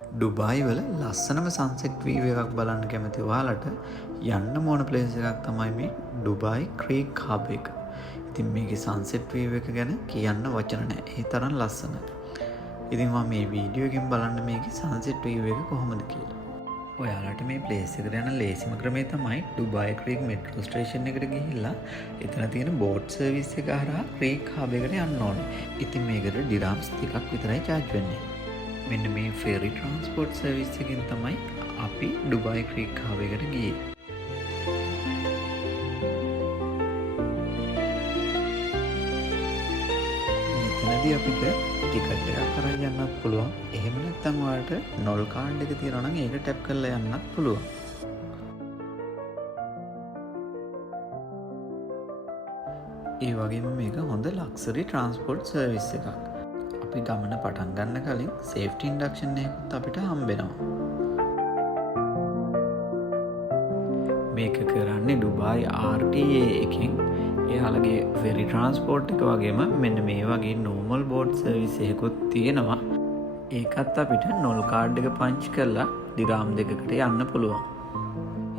Dubai වල ලස්සනම sunset වීව් එකක් බලන්න කැමති ඔයාලට යන්න ඕන ප්ලේස් එකක් තමයි මේ ඩුබායි ක්‍රීක් හබ් එක. ඉතින් මේකේ සන්සෙට් වීව් එක ගැන කියන්න වචන නැහැ. ඒ තරම් ලස්සනයි. ඉතින් මම මේ වීඩියෝ එකෙන් බලන්න මේකේ සන්සෙට් වීව් එක කොහොමද කියලා. ඔයාලට මේ ප්ලේස් එකට යන ලේසිම ක්‍රමය තමයි ඩුබායි ක්‍රීක් මෙට්‍රෝ ස්ටේෂන් එකට ගිහිල්ලා එතන තියෙන බෝට් සර්විස් එක හරහා ක්‍රීක් හබ් එකට යන්න ඕනේ. ඉතින් මේකට ඩිරාම්ස් 2ක් විතරයි charge වෙන්නේ. මෙන්න මේ ෆෙරි ට්‍රාන්ස්පෝර්ට් සර්විස් එකෙන් තමයි අපි ඩුබායි ක්‍රීක් හබ් එකට ගියේ. මෙතනදී අපිට ටිකට් එකක් අරන් යන්නත් පුළුවන්. එහෙම නැත්නම් ඔයාලට නොල් කාඩ් එක තියෙනවා නම් ඒක ටැප් කරලා යන්නත් පුළුවන්. ඒ වගේම මේක හොඳ ලක්සරි ට්‍රාන්ස්පෝර්ට් සර්විස් එකක්. අපි ගමන පටන් ගන්න කලින් සේෆ්ටි ඉන්ඩක්ෂන් එකකුත් අපිට හම්බෙනවා. මේක කරන්නේ ඩුබායි RTA එකෙන්. එයාලගේ ෆෙරි ට්‍රාන්ස්පෝර්ට් එක වගේම මෙන්න මේ වගේ නෝමල් බෝට් සර්විස් එකකුත් තියෙනවා. ඒකත් අපිට නොල් කාඩ් එක පංච් කරලා දිරාම් 2කට යන්න පුළුවන්.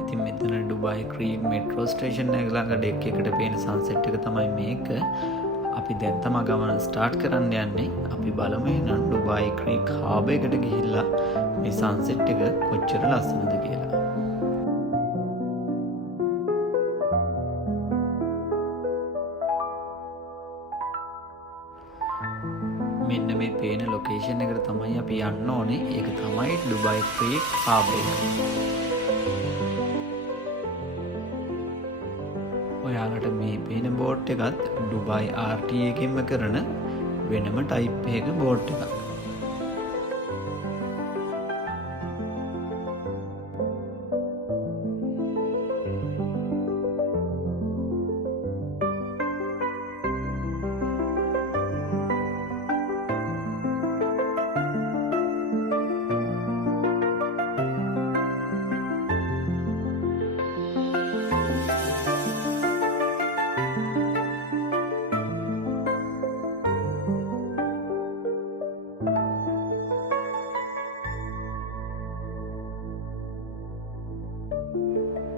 ඉතින් මෙතන ඩුබායි ක්‍රීක් මෙට්‍රෝ ස්ටේෂන් එක ළඟ ඩෙක් එකට පේන සන්සෙට් එක තමයි මේක. අපි දැන් තමයි ගමන ස්ටාර්ට් කරන්න යන්නේ. අපි බලමු එහෙනම් ඩුබායි ක්‍රීක් හබ් එකට ගිහිල්ලා මේ සන්සෙට් එක කොච්චර ලස්සනද කියලා. මෙන්න මේ පේන ලොකේෂන් එකට තමයි අපි යන්න ඕනේ. ඒක තමයි ඩුබායි ක්‍රීක් හබ් එක. ඔයාලට මේ පේන බෝට් එකත් ඩුබායි RTA එකෙන්ම කරන වෙනම ටයිප් එකක බෝට් එකක්.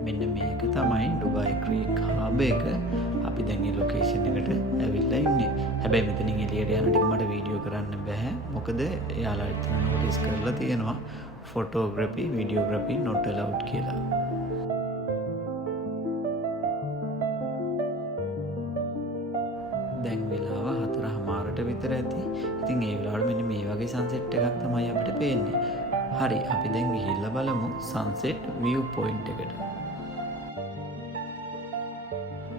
මෙන්න මේක තමයි ඩුබායි ක්‍රීක් හබ් එක. අපි දැන් මේ ලොකේෂන් එකට ඇවිල්ලා ඉන්නේ. හැබැයි මෙතනින් එළියට යන ටික මට වීඩියෝ කරන්න බෑ. මොකද එයාලා එතන නෝටිස් කරලා තියෙනවා ෆොටෝග්‍රැෆි, වීඩියෝග්‍රැෆි not allowed කියලා. දැන් වෙලාව 4:00ට විතර ඇති. ඉතින් ඒ වෙලාවට මෙන්න මේ වගේ සන්සෙට් එකක් තමයි අපිට පේන්නේ. හරි, අපි දැන් ගිහිල්ලා බලමු සන්සෙට් view point එකට.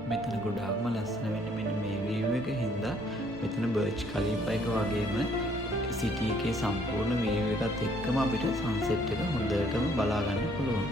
මෙතන ගොඩාක්ම ලස්සන වෙන්නේ මෙන්න මේ view එක හින්දා මෙතන බර්ජ් khalifa එක වගේම සිටි එකේ සම්පූර්ණ view එකත් එක්කම අපිට සන්සෙට් එක හොඳටම බලා ගන්න පුළුවන්.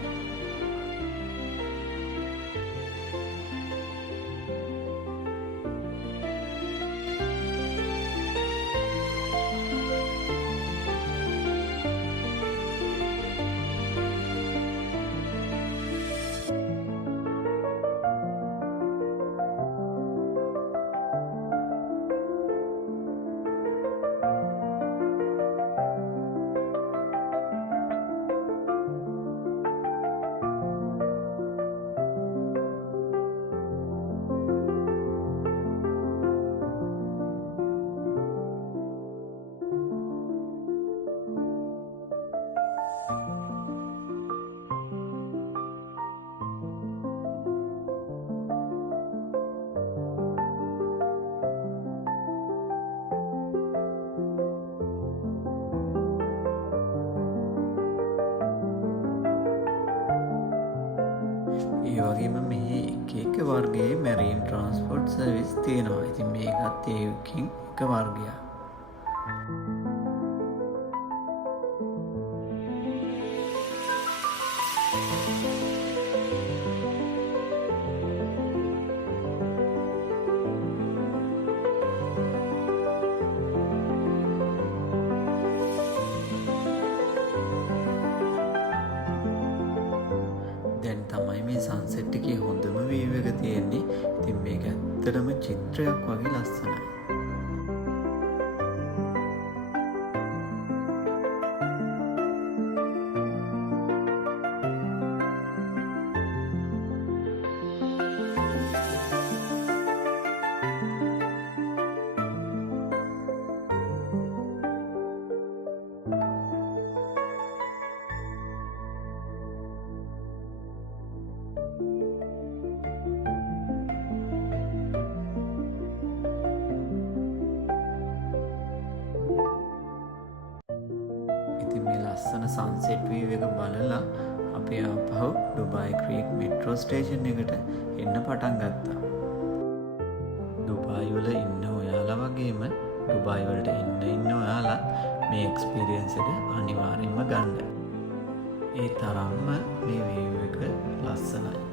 ඒ වගේම මේ එක වර්ගයේ මැරීන් ට්‍රාන්ස්පෝර්ට් සර්විස් තියෙනවා. ඉතින් මේකත් ඒකකින් එක වර්ගයක්. සන්සෙට් එකේ හොඳම වීව් එක තියෙන්නේ. ඉතින් මේක ඇත්තටම චිත්‍රයක් වගේ ලස්සනයි. ලස්සන සන්සෙට් වීව් එක බලලා අපි ආපහු ඩුබායි ක්‍රීක් මෙට්‍රෝ ස්ටේෂන් එකට එන්න පටන් ගත්තා. ඩුබායි වල ඉන්න ඔයාලා වගේම ඩුබායි වලට ඉන්න ඔයාලා මේ එක්ස්පීරියන්ස් එක අනිවාර්යෙන්ම ගන්න. ඒ තරම්ම මේ වීව් එක ලස්සනයි.